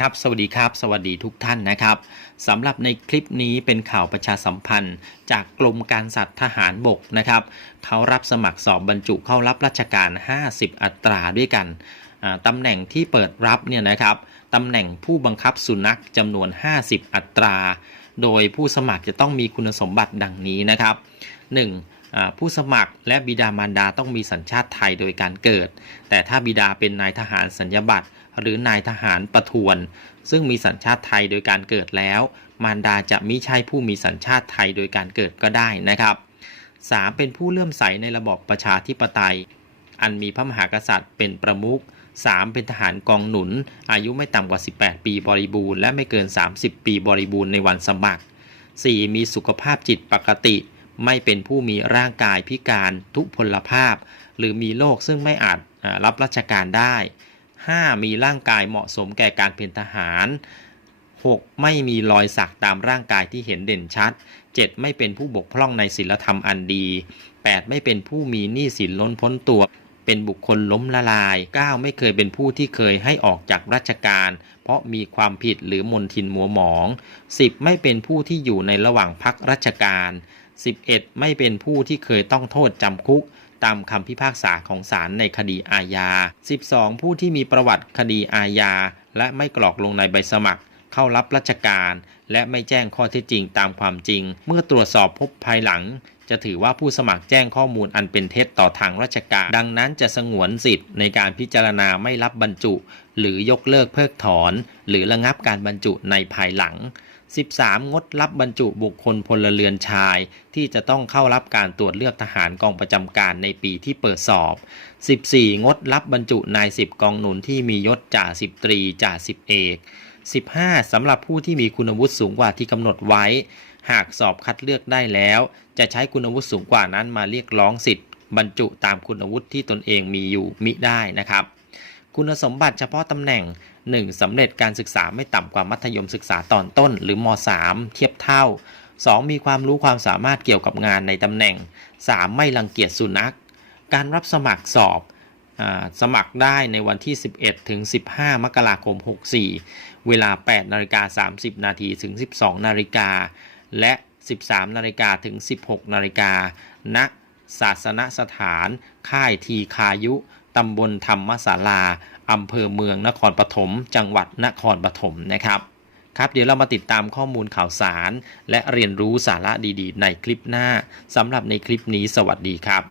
ครับสวัสดีครับ สวัสดีทุกท่านนะครับสำหรับในคลิปนี้เป็นข่าวประชาสัมพันธ์ จากกรมการสัตว์ทหารบกนะครับเขารับสมัครสอบบรรจุเข้ารับราชการ 50 อัตราด้วยกันตำแหน่งที่เปิดรับเนี่ยนะครับตำแหน่งผู้บังคับสุนัขจำนวน 50 อัตรา โดยผู้สมัครจะต้องมีคุณสมบัติดังนี้นะครับ 1. ผู้สมัครและบิดามารดาต้องมีสัญชาติไทยโดยการเกิด แต่ถ้าบิดาเป็นนายทหารสัญญบัตรหรือนายทหารประทวน ซึ่งมีสัญชาติไทยโดยการเกิดแล้ว มารดาจะมิใช่ผู้มีสัญชาติไทยโดยการเกิดก็ได้นะครับ 3. เป็นผู้เลื่อมใสในระบอบประชาธิปไตย อันมีพระมหากษัตริย์เป็นประมุข 3. เป็นทหารกองหนุน อายุไม่ต่ำกว่า 18 ปีบริบูรณ์และไม่เกิน 30 ปีบริบูรณ์ในวันสมัคร 4. มีสุขภาพจิตปกติ ไม่เป็นผู้มีร่างกายพิการทุพพลภาพ หรือมีโรคซึ่งไม่อาจรับราชการได้ 5. มีร่างกายเหมาะสมแก่การเป็นทหาร 6. ไม่มีรอยสักตามร่างกายที่เห็นเด่นชัด 7. ไม่เป็นผู้บกพร่องในศีลธรรมอันดี 8. ไม่เป็นผู้มีหนี้สินล้นพ้นตัว เป็นบุคคลล้มละลาย 9. ไม่เคยเป็นผู้ที่เคยให้ออกจากราชการ เพราะมีความผิดหรือมนทินมัวหมอง 10. ไม่เป็นผู้ที่อยู่ในระหว่างพักราชการ 11. ไม่เป็นผู้ที่เคยต้องโทษจำคุก ตามคำพิพากษาของศาลในคดีอาญา 12. ผู้ที่มีประวัติคดีอาญา และไม่กรอกลงในใบสมัคร เข้ารับราชการ และไม่แจ้งข้อเท็จจริงตามความจริง เมื่อตรวจสอบพบภายหลัง จะถือว่าผู้สมัครแจ้งข้อมูลอันเป็นเท็จต่อทางราชการ ดังนั้นจะสงวนสิทธิ์ในการพิจารณาไม่รับบรรจุ หรือยกเลิกเพิกถอน หรือระงับการบรรจุในภายหลัง 13. งดรับบรรจุบุคคลพลเรือนชาย ที่จะต้องเข้ารับการตรวจเลือกทหารกองประจำการในปีที่เปิดสอบ 14. งดรับบรรจุนายสิบกองหนุนที่มียศจ่าสิบตรีจ่าสิบเอก 15. สำหรับผู้ที่มีคุณวุฒิสูงกว่าที่กำหนดไว้ หากสอบคัดเลือกได้แล้ว จะใช้คุณวุฒิสูงกว่านั้นมาเรียกร้องสิทธิ์ บรรจุตามคุณวุฒิที่ตนเองมีอยู่มิได้นะครับ คุณสมบัติเฉพาะตำแหน่ง 1. สำเร็จการศึกษาไม่ต่ำกว่ามัธยมศึกษาตอนต้น หรือม .3 เทียบเท่า 2. มีความรู้ความสามารถเกี่ยวกับงานในตำแหน่ง 3. ไม่รังเกียจสุนัข การรับสมัครสอบอสมัครได้ในวันที่ 11 ถึง 15 มกราคม 64 เวลา 8 นาฬิกา 30 นาทีถึง 12 นาฬิกา และ 13 นาฬิกาถึง 16 นาฬิกาณศาสนสถาน ค่ายทีคายุ ตำบลธรรมศาลาอำเภอเมืองนครปฐมจังหวัดนครปฐมนะครับครับเดี๋ยวเรามาติดตามข้อมูลข่าวสาร และเรียนรู้สาระดีๆ ในคลิปหน้าสำหรับในคลิปนี้สวัสดีครับ